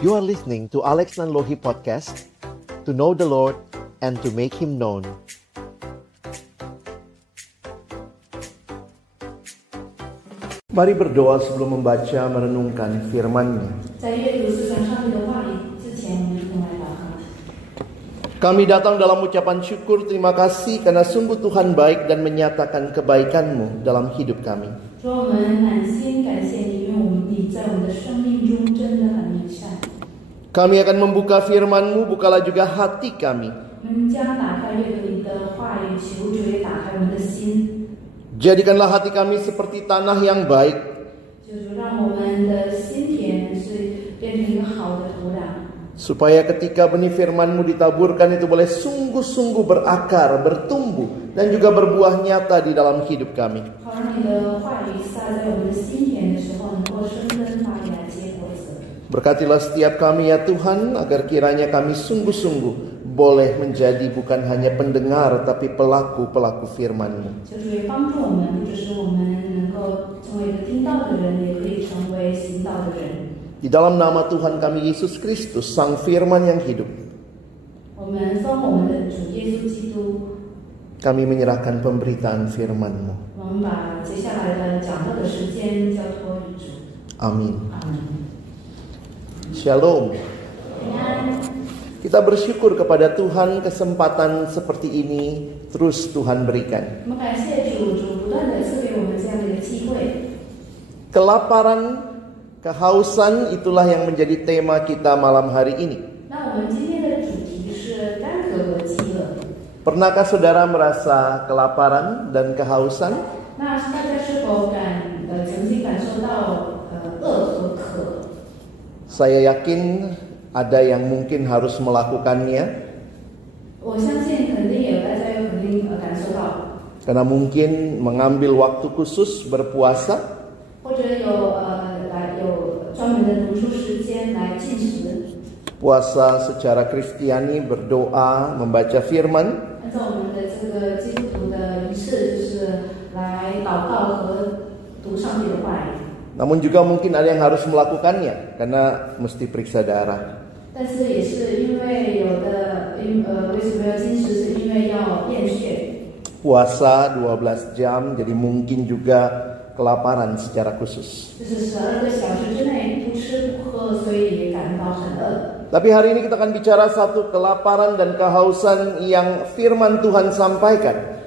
You are listening to Alex Nanlohi Podcast, to know the Lord and to make Him known. Mari berdoa sebelum membaca merenungkan firman-Nya. Kami datang dalam ucapan syukur terima kasih karena sungguh Tuhan baik dan menyatakan kebaikan-Mu dalam hidup kami. Kami akan membuka firman-Mu, bukalah juga hati kami. Jadikanlah hati kami seperti tanah yang baik. Supaya ketika benih firman-Mu ditaburkan itu boleh sungguh-sungguh berakar, bertumbuh, dan juga berbuah nyata di dalam hidup kami. Berkatilah setiap kami ya Tuhan, agar kiranya kami sungguh-sungguh boleh menjadi bukan hanya pendengar, tapi pelaku-pelaku firman-Mu. Di dalam nama Tuhan kami Yesus Kristus, Sang Firman yang hidup, kami menyerahkan pemberitaan firman-Mu. Amin. Shalom. Kita bersyukur kepada Tuhan kesempatan seperti ini terus Tuhan berikan. Kelaparan, kehausan itulah yang menjadi tema kita malam hari ini. Pernahkah saudara merasa kelaparan dan kehausan? Saya yakin ada yang mungkin harus melakukannya. Karena mungkin mengambil waktu khusus berpuasa. Puasa secara Kristiani, berdoa, membaca firman. Namun juga mungkin ada yang harus melakukannya karena mesti periksa darah. Puasa 12 jam, jadi mungkin juga kelaparan secara khusus. Tapi hari ini kita akan bicara satu kelaparan dan kehausan yang firman Tuhan sampaikan.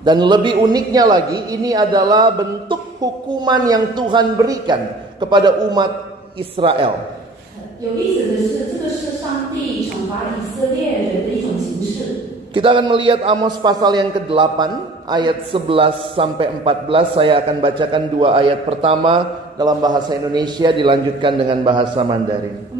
Dan lebih uniknya lagi, ini adalah bentuk hukuman yang Tuhan berikan kepada umat Israel. Kita akan melihat Amos pasal yang ke-8 ayat 11 sampai 14. Saya akan bacakan 2 ayat pertama dalam bahasa Indonesia, dilanjutkan dengan bahasa Mandarin.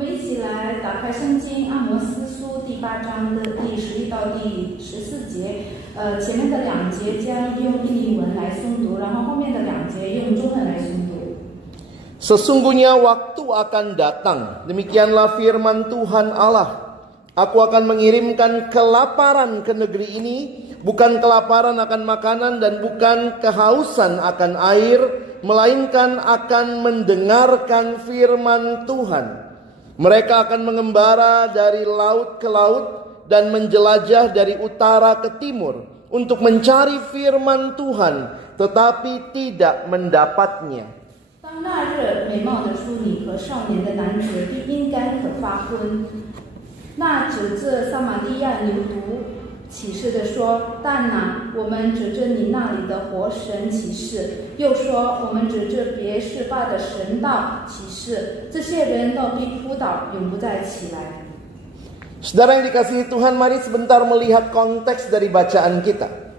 Sesungguhnya waktu akan datang, demikianlah firman Tuhan Allah, aku akan mengirimkan kelaparan ke negeri ini, bukan kelaparan akan makanan dan bukan kehausan akan air, melainkan akan mendengarkan firman Tuhan. Mereka akan mengembara dari laut ke laut dan menjelajah dari utara ke timur untuk mencari firman Tuhan, tetapi tidak mendapatnya.启示的说，但哪，我们指着你那里的活神启示，又说我们指着别是巴的神道启示，这些人都必扑倒，永不再起来。 Saudara yang dikasihi Tuhan, mari sebentar melihat konteks dari bacaan kita.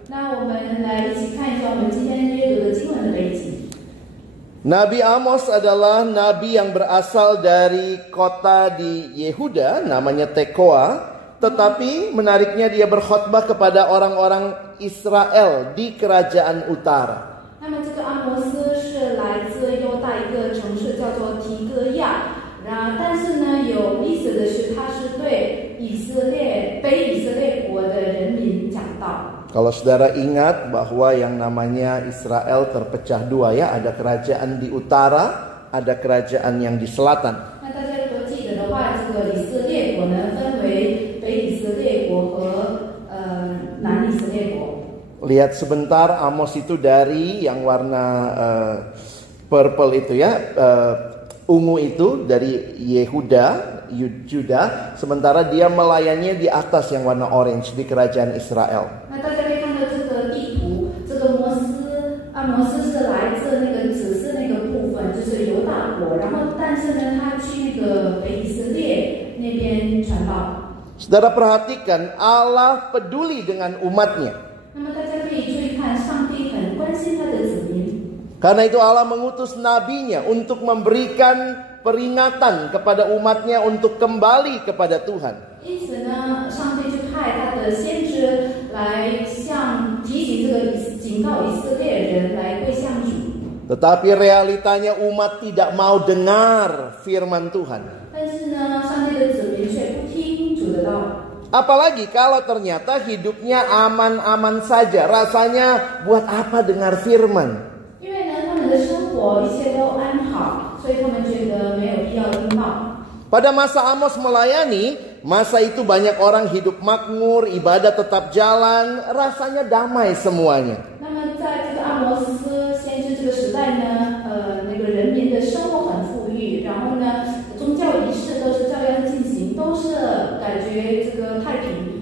Nabi Amos adalah nabi yang berasal dari kota di Yehuda, namanya Tekoa. Tetapi menariknya dia berkhotbah kepada orang-orang Israel di kerajaan utara. Kalau saudara ingat bahwa yang namanya Israel terpecah dua ya, ada kerajaan di utara, ada kerajaan yang di selatan. 那大家如果记得的话，这个以色列国呢分为北以色列国和南以色列国。 Lihat sebentar Amos itu dari yang warna purple itu ya, ungu itu dari Yehuda, sementara dia melayaninya di atas yang warna orange di kerajaan Israel. 那大家可以看到这个地图，这个摩斯是来自那个紫色那个部分，就是犹大国，然后但是呢，他去那个北以色列那边传道。 Saudara perhatikan Allah peduli dengan umatnya. 那么大家可以注意看，上帝很关心他的子民。 Karena itu Allah mengutus nabinya untuk memberikan peringatan kepada umatnya untuk kembali kepada Tuhan. 因此呢，上帝就派他的先知来提醒这个警告以色列人来归向主。 Tetapi realitanya umat tidak mau dengar firman Tuhan. 但是呢，上帝的子民却不听主的道。 Apalagi kalau ternyata hidupnya aman-aman saja. Rasanya buat apa dengar firman? 因为呢，他们的生活一切都安好，所以他们觉得没有必要听道。 Pada masa Amos melayani, masa itu banyak orang hidup makmur, ibadah tetap jalan, rasanya damai semuanya. 那么在这个阿摩斯先知这个时代呢，那个人民的生活很富裕，然后呢，宗教仪式都是照样进行，都是感觉这个太平。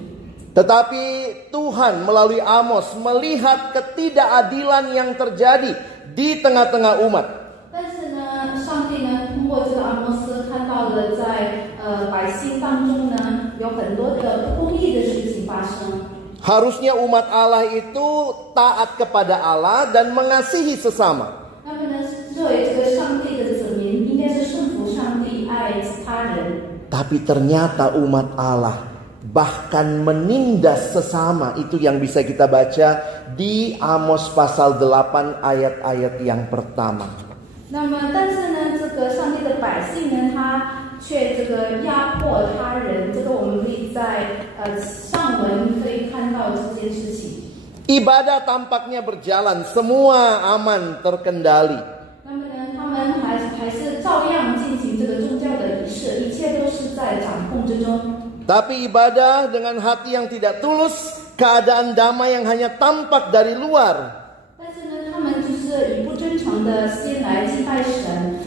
Tetapi Tuhan melalui Amos melihat ketidakadilan yang terjadi di tengah-tengah umat. 但是呢，上帝呢通过这个阿摩斯看到了在百姓当中呢有很多的不公义的事情发生。 Harusnya umat Allah itu taat kepada Allah dan mengasihi sesama. 那么呢，作为这个上帝的子民，应该是顺服上帝，爱他人。 Tapi ternyata umat Allah bahkan menindas sesama. Itu yang bisa kita baca di Amos pasal 8 ayat-ayat yang pertama. 那么，但是呢，这个上帝的百姓呢，他却这个压迫他人，这个我们可以在上文可以看到这件事情。 Ibadah tampaknya berjalan, semua aman, terkendali. 那么呢，他们还是照样进行这个宗教的仪式，一切都是在掌控之中。 Tapi ibadah dengan hati yang tidak tulus, keadaan damai yang hanya tampak dari luar. 但是呢，他们就是以不真诚的心来敬拜神，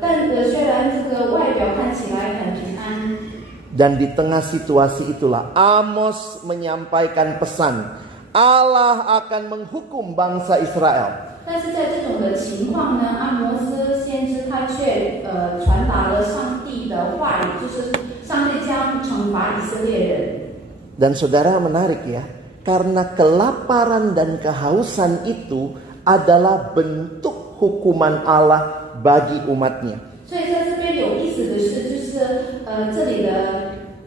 但虽然这个外表看起来很平安。 Dan di tengah situasi itulah Amos menyampaikan pesan, Allah akan menghukum bangsa Israel. 但是在这种的情况呢，阿摩斯先知他却传达了上帝的话语，就是上帝将惩罚以色列人。 Dan saudara menarik ya, karena kelaparan dan kehausan itu adalah bentuk hukuman Allah bagi umatnya. 所以在这边有意思的是，就是这里的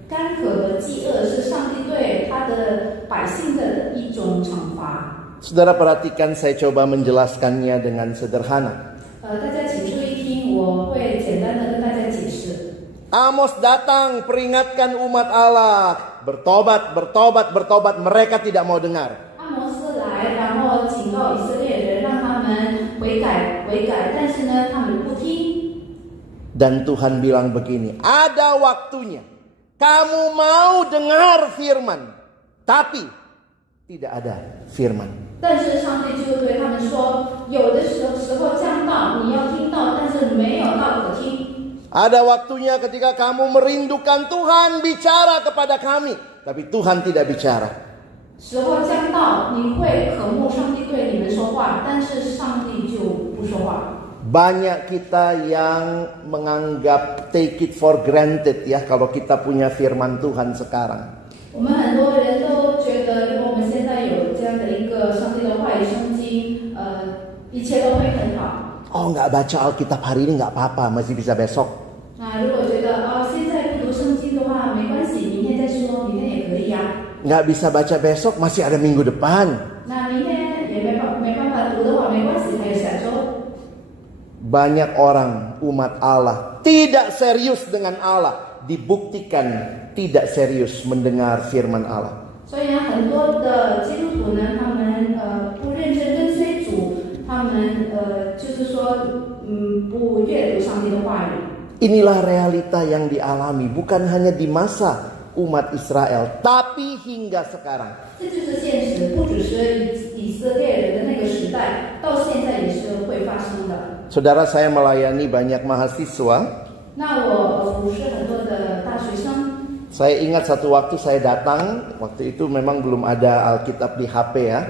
干渴和饥饿是上帝对他的百姓的一种惩罚。 Saudara perhatikan, saya coba menjelaskannya dengan sederhana. 大家请注意听，我会简单的跟大家解释。 Amos datang peringatkan umat Allah, bertobat, bertobat, bertobat. Mereka tidak mau dengar. 阿摩斯来，然后警告以色列人，让他们悔改，但是呢，他们不听。 Dan Tuhan bilang begini, ada waktunya. Kamu mau dengar firman, tapi tidak ada firman. 但是上帝就对他们说，有的时候将到，你要听到，但是没有道可听。 Ada waktunya ketika kamu merindukan Tuhan bicara kepada kami, tapi Tuhan tidak bicara. 时候将到，你会渴慕上帝对你们说话，但是上帝就不说话。 Banyak kita yang menganggap take it for granted ya kalau kita punya firman Tuhan sekarang. 我们很多人都觉得，因为我们现在有这样的一个上帝的话语圣经，一切都会很好。 Oh, nggak baca Alkitab hari ini nggak apa-apa, masih bisa besok. 那如果觉得现在不读圣经的话没关系，明天再说，明天也可以呀。 Nggak bisa baca besok, masih ada minggu depan. 那明天也没办法读的话没关系，还有下周。 Banyak orang umat Allah tidak serius dengan Allah, dibuktikan tidak serius mendengar firman Allah. 所以呢，很多的基督徒徒呢，他们不认真跟随主，他们就是说不阅读上帝的话语。 Inilah realita yang dialami bukan hanya di masa umat Israel, tapi hingga sekarang. 这就是现实，不只是以色列人的那个时代，到现在也是会发生的。 Saudara, saya melayani banyak mahasiswa. 那我服侍很多的大学生。 Saya ingat satu waktu saya datang, waktu itu memang belum ada Alkitab di HP ya.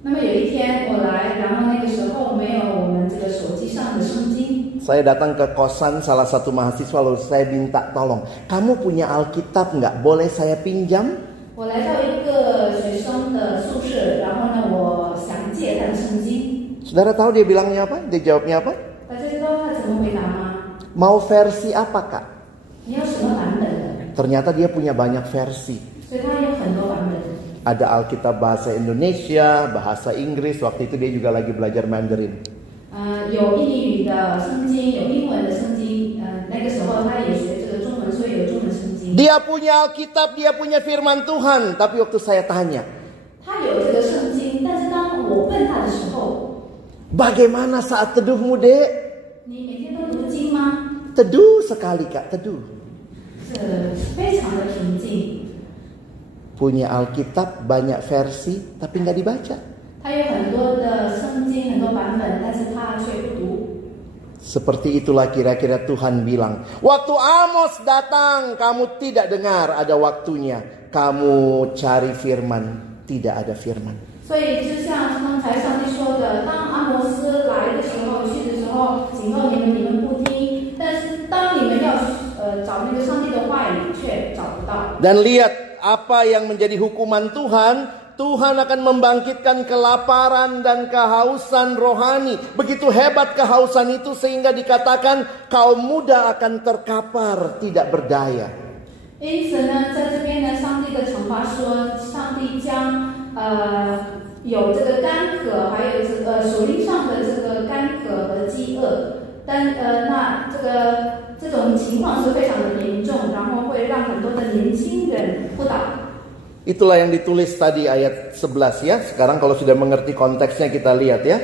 那么有一天我来，然后那个时候没有我们这个手机上的圣经。 Saya datang ke kosan salah satu mahasiswa, lalu saya minta tolong, kamu punya Alkitab nggak? Boleh saya pinjam? 我来到一个学生的宿舍，然后呢，我想借他的圣经。 Saudara tahu dia bilangnya apa? Dia jawabnya apa? 大家知道他怎么回答吗？ Mau versi apa kak? 你要什么版本的？ Ternyata dia punya banyak versi. 所以他有很多版本。 Ada Alkitab bahasa Indonesia, bahasa Inggris. Waktu itu dia juga lagi belajar Mandarin. 有印语的圣经，有英文的圣经。那个时候他也学这个中文，所以有中文圣经。 Dia punya Alkitab, dia punya firman Tuhan. Tapi waktu saya tanya, 他有这个圣经，但是当我问他的时候， bagaimana saat teduhmu dek? 你每天都读经吗？ Teduh sekali kak, teduh. 是非常的平静。 Punya Alkitab, banyak versi, tapi nggak dibaca. 他有很多的圣经，很多版本，但是他却不读。 Seperti itulah kira-kira Tuhan bilang. Waktu Amos datang, kamu tidak dengar, ada waktunya. Kamu cari firman, tidak ada firman. 所以就像刚才上帝说的，当阿摩斯来的时候，去的时候，警告你们不听；但是当你们要找那个上帝的话语，却找不到。 Dan lihat apa yang menjadi hukuman Tuhan. Tuhan akan membangkitkan kelaparan dan kehausan rohani. Begitu hebat kehausan itu sehingga dikatakan kaum muda akan terkapar, tidak berdaya. 因此呢，在这边呢，上帝的惩罚说，上帝将有这个干渴，还有这个属灵上的这个干渴和饥饿。但那这种情况是非常的严重，然后会让很多的年轻人扑倒。 Itulah yang ditulis tadi ayat 11 ya. Sekarang kalau sudah mengerti konteksnya kita lihat ya.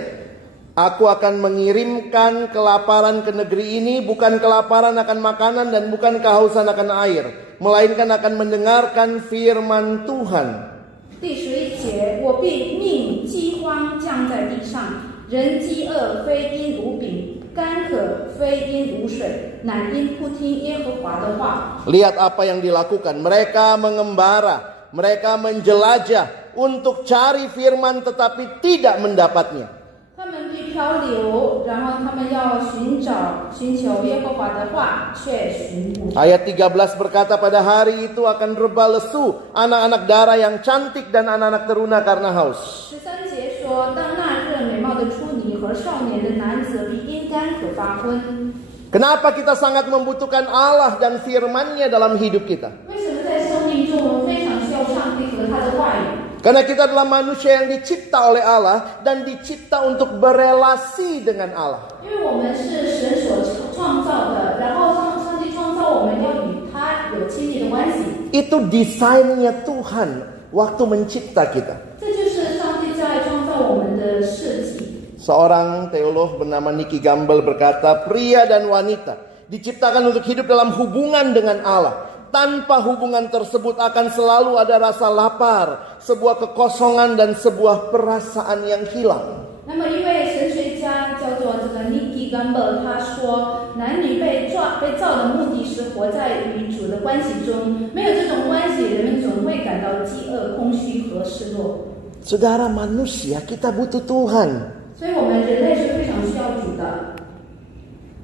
Aku akan mengirimkan kelaparan ke negeri ini, bukan kelaparan akan makanan dan bukan kehausan akan air, melainkan akan mendengarkan firman Tuhan. 第11节，我必命饥荒降在地上，人饥饿非因无饼，干渴非因无水，乃因不听耶和华的话。 Lihat apa yang dilakukan. Mereka mengembara. Mereka menjelajah untuk cari firman tetapi tidak mendapatnya. 他们去漂流，然后他们要寻求耶和华的话，却寻不。 Ayat 13 berkata pada hari itu akan reba lesu anak-anak darah yang cantik dan anak-anak teruna karena haus. 13节说，当那日美貌的处女和少年的男子必因干渴发昏。 Kenapa kita sangat membutuhkan Allah dan firman-Nya dalam hidup kita? 为什么在生命中我们非常需要上帝和他的话语？ Karena kita adalah manusia yang dicipta oleh Allah dan dicipta untuk berelasi dengan Allah. 因为我们是神所创造的，然后上帝创造我们要与他有亲密的关系。 Itu desainnya Tuhan waktu mencipta kita. 这就是上帝在创造我们的设计。 Seorang teolog bernama Nicky Gamble berkata, pria dan wanita diciptakan untuk hidup dalam hubungan dengan Allah. Tanpa hubungan tersebut akan selalu ada rasa lapar, sebuah kekosongan dan sebuah perasaan yang hilang. 那么，一位神学家叫做这个 Nicky Gamble， 他说，男女被造的目的是活在与主的关系中，没有这种关系，人们总会感到饥饿、空虚和失落。 Saudara manusia, kita butuh Tuhan. 所以，我们人类是非常需要主的。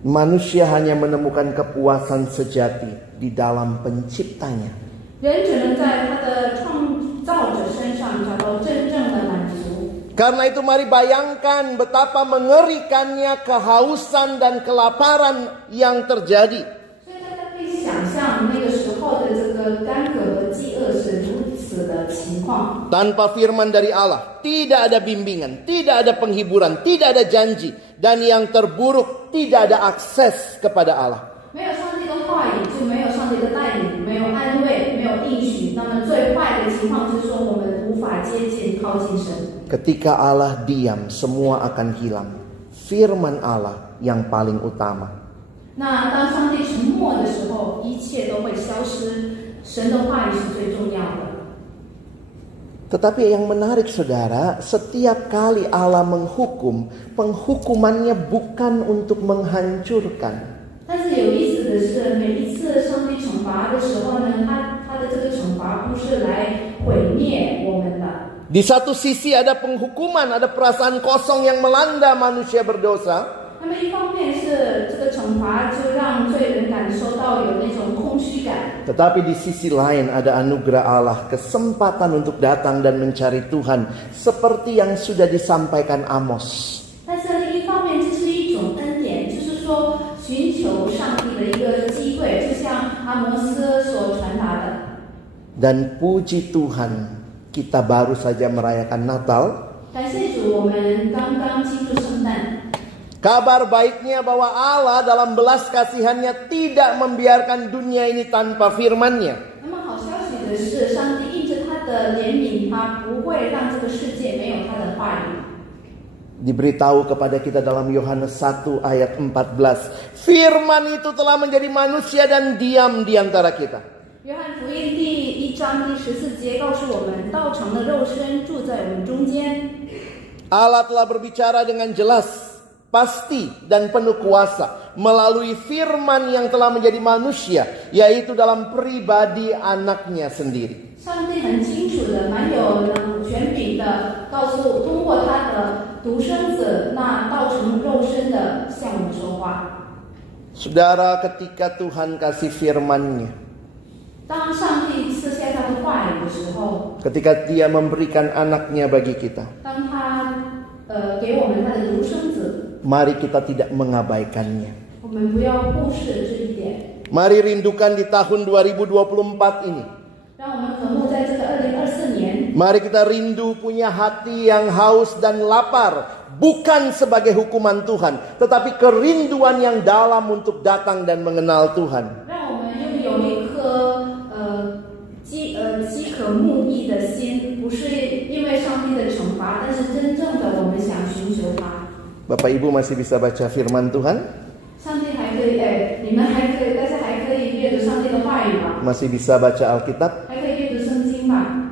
Manusia hanya menemukan kepuasan sejati di dalam penciptanya. 人只能在他的创造者身上找到真正的满足。 Karena itu mari bayangkan betapa mengerikannya kehausan dan kelaparan yang terjadi. 所以大家可以想象那个时候的这个干渴和饥饿是如此的情况。 Tanpa firman dari Allah, tidak ada bimbingan, tidak ada penghiburan, tidak ada janji, dan yang terburuk tidak ada akses kepada Allah. 没有上帝的话语，就没有上帝的带领，没有安慰，没有应许。那么最坏的情况就是说，我们无法法接近靠近神。 Ketika Allah diam, semua akan hilang. Firman Allah yang paling utama. 那当上帝沉默的时候，一切都会消失。神的话语是最重要的。 Tetapi yang menarik saudara, setiap kali Allah menghukum, penghukumannya bukan untuk menghancurkan. 但是有意思的是，每一次上帝惩罚的时候呢，他的这个惩罚不是来毁灭我们的。 Di satu sisi ada penghukuman, ada perasaan kosong yang melanda manusia berdosa. 那么一方面是这个惩罚就让罪人感受到有那种空虚感， Tetapi di sisi lain ada anugerah Allah, kesempatan untuk datang dan mencari Tuhan, seperti yang sudah disampaikan Amos. 但是另一方面这是一种恩典，就是说寻求上帝的一个机会，就像阿摩斯所传达的。 Dan puji Tuhan, kita baru saja merayakan Natal. 感谢主，我们刚刚庆祝圣诞。 Kabar baiknya bahwa Allah dalam belas kasihannya tidak membiarkan dunia ini tanpa firman-Nya. 那么好消息的是，上帝印着他的怜悯，他不会让这个世界没有他的话语。 Diberitahu kepada kita dalam Yohanes 1 ayat 14. Firman itu telah menjadi manusia dan diam di antara kita. 约翰福音第1章第14节告诉我们，道成了肉身，住在我们中间。 Allah telah berbicara dengan jelas, pasti dan penuh kuasa melalui firman yang telah menjadi manusia, yaitu dalam pribadi anaknya sendiri. 上帝很清楚的、蛮有权柄的告诉，通过他的独生子，那道成肉身的向我们说话。 Saudara, ketika Tuhan kasih firman-Nya, 当上帝赐下他的话语的时候， ketika Dia memberikan anaknya bagi kita, 当他给我们他的独生子， mari kita tidak mengabaikannya. 我们不要忽视这一点。 Mari rindukan di tahun 2024 ini. 让我们渴慕在这个2024年， Mari kita rindu punya hati yang haus dan lapar, bukan sebagai hukuman Tuhan, tetapi kerinduan yang dalam untuk datang dan mengenal Tuhan. 让我们拥有一颗饥渴慕义的心，不是因为上帝的惩罚，但是真正的我们想寻求他。 Bapak Ibu masih bisa baca firman Tuhan? 上帝还可以，你们还可以，大家还可以阅读上帝的话语吧？ Masih bisa baca Alkitab? 还可以阅读圣经吧？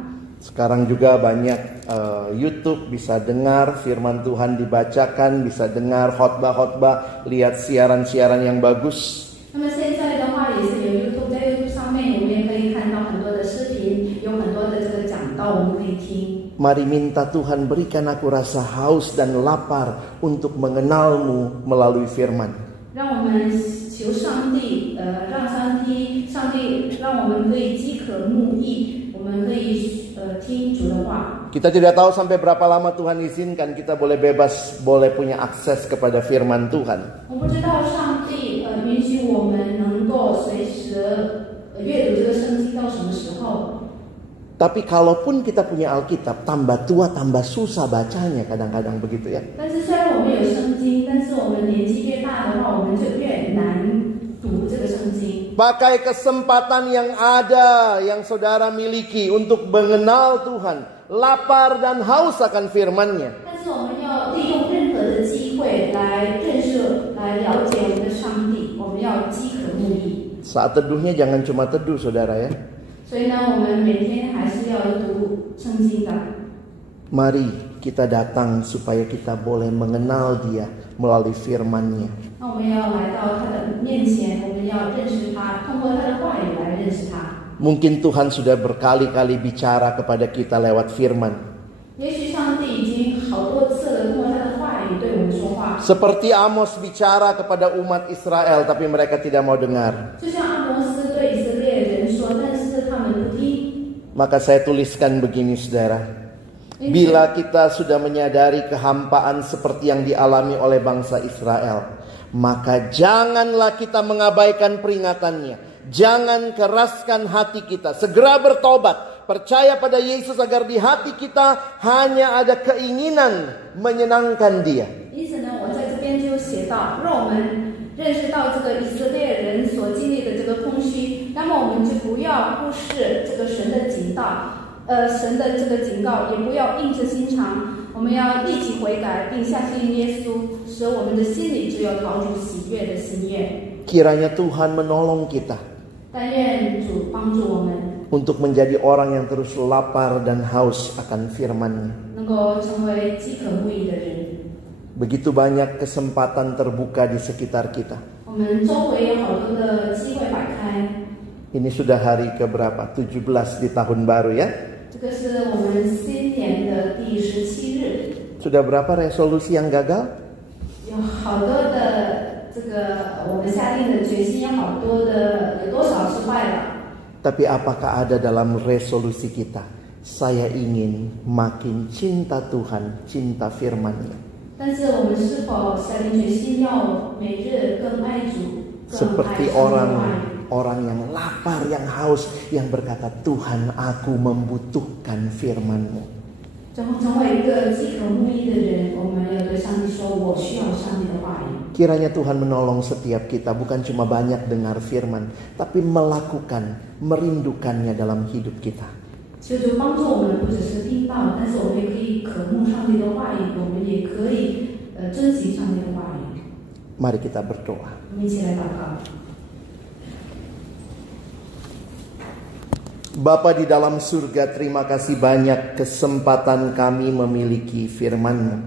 Sekarang juga banyak YouTube, bisa dengar firman Tuhan dibacakan, bisa dengar khotbah-khotbah, lihat siaran-siaran yang bagus. 那么现在的话也是有 YouTube， 在 YouTube 上面我们也可以看到很多的视频，有很多的这个讲道，我们可以听。 Mari minta Tuhan berikan aku rasa haus dan lapar untuk mengenal-Mu melalui firman. 让我们求上帝，让上帝让我们可以饥渴慕义，我们可以听主的话。 Kita tidak tahu sampai berapa lama Tuhan izinkan kita boleh bebas, boleh punya akses kepada firman Tuhan. 我不知道上帝允许我们能够随时阅读这个圣经到什么时候。 Tapi kalaupun kita punya Alkitab, tambah tua tambah susah bacanya kadang-kadang begitu ya. 但是虽然我们有圣经，但是我们年纪越大的话，我们就越难读这个圣经。 Pakai kesempatan yang ada, yang saudara miliki untuk mengenal Tuhan, lapar dan haus akan firman-Nya. 但是我们要利用任何的机会来认识、来了解我们的上帝，我们要饥渴慕义。 Saat teduhnya jangan cuma teduh saudara ya. 所以呢，我们每天还是要读圣经的。 Mari kita datang supaya kita boleh mengenal Dia melalui firman-Nya. 那我们要来到他的面前，我们要认识他，通过他的话语来认识他。 Mungkin Tuhan sudah berkali-kali bicara kepada kita lewat firman. 也许上帝已经好多次的通过他的话语对我们说话， Seperti Amos bicara kepada umat Israel, tapi mereka tidak mau dengar. 就像阿摩斯对以色列人说，但是他们不听。 Maka saya tuliskan begini saudara. Bila kita sudah menyadari kehampaan seperti yang dialami oleh bangsa Israel, maka janganlah kita mengabaikan peringatannya. Jangan keraskan hati kita. Segera bertobat. Percaya pada Yesus agar di hati kita hanya ada keinginan menyenangkan Dia. 因此呢，我在这边就写到，让我们认识到这个以色列人所经历的这个空虚，那么我们就不要忽视这个神的警告，神的这个警告，也不要硬着心肠，我们要立即悔改，并相信耶稣，使我们的心里只有讨主喜悦的心愿。 Kiranya Tuhan menolong kita 但愿主帮助我们， untuk menjadi orang yang terus lapar dan haus akan firman-Nya. 能够成为饥渴慕义的人。 Begitu banyak kesempatan terbuka di sekitar kita. 我们周围有好多的机会摆开。 Ini sudah hari keberapa? 17 di tahun baru ya. 这个是我们新年的第17日， Sudah berapa resolusi yang gagal? 有好多的这个我们下定的决心，有好多的，有多少失败了？ Tapi apakah ada dalam resolusi kita? Saya ingin makin cinta Tuhan, cinta firman-Nya. 但是我们是否下定决心要每日更爱主，更爱 Seperti 神的话语？ orang yang lapar, yang haus, yang berkata, Tuhan, aku membutuhkan firman-Mu. 成为一个饥渴慕义的人，我们要对上帝说：“我需要上帝的话语。” Kiranya Tuhan menolong setiap kita, bukan cuma banyak dengar firman, tapi melakukan, merindukannya dalam hidup kita. 求主帮助我们，不只是听到，但是我们也可以渴慕上帝的话语，我们也可以遵行上帝的话语。 Mari kita berdoa. 我们一起来祷告。 Bapa di dalam surga, terima kasih banyak kesempatan kami memiliki firman-Mu.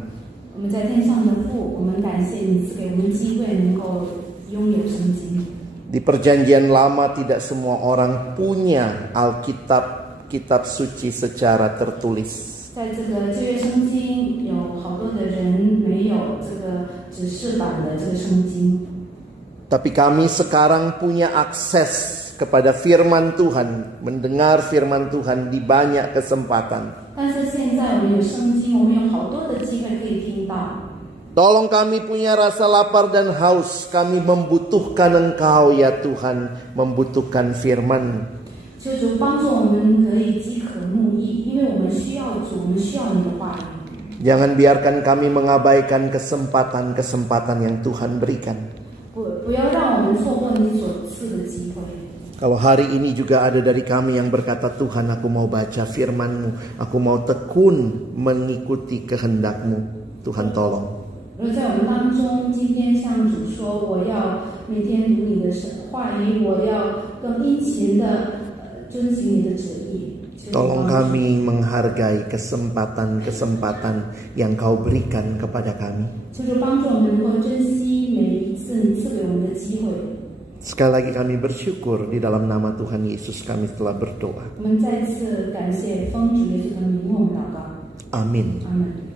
我们在天上的父，我们感谢你赐给我们机会，能够拥有圣经。 Di perjanjian lama tidak semua orang punya Alkitab, kitab suci secara tertulis. 在这个旧约圣经，有好多的人没有这个指示版的这个圣经。 Tapi kami sekarang punya akses kepada firman Tuhan, mendengar firman Tuhan di banyak kesempatan. 但是现在我们有圣经，我们有好多的机会可以听到。 Tolong kami punya rasa lapar dan haus. Kami membutuhkan Engkau ya Tuhan, membutuhkan firman. 求主帮助我们可以饥渴慕义，因为我们需要主，我们需要你的话语。 Jangan biarkan kami mengabaikan kesempatan-kesempatan yang Tuhan berikan. 不要让我们错过你所赐的机会。 Kalau hari ini juga ada dari kami yang berkata, Tuhan, aku mau baca firman-Mu, aku mau tekun mengikuti kehendak-Mu. Tuhan tolong. 而在我们当中，今天向主说，我要每天读你的话语，我要更殷勤的遵行你的旨意。 Tolong kami menghargai kesempatan-kesempatan yang Kau berikan kepada kami. 求主帮助我们能够珍惜每一次你赐给我们的机会。 Sekali lagi kami bersyukur di dalam nama Tuhan Yesus kami telah berdoa. 我们再次感谢奉主耶稣的名，我们祷告。 Amin. Amin.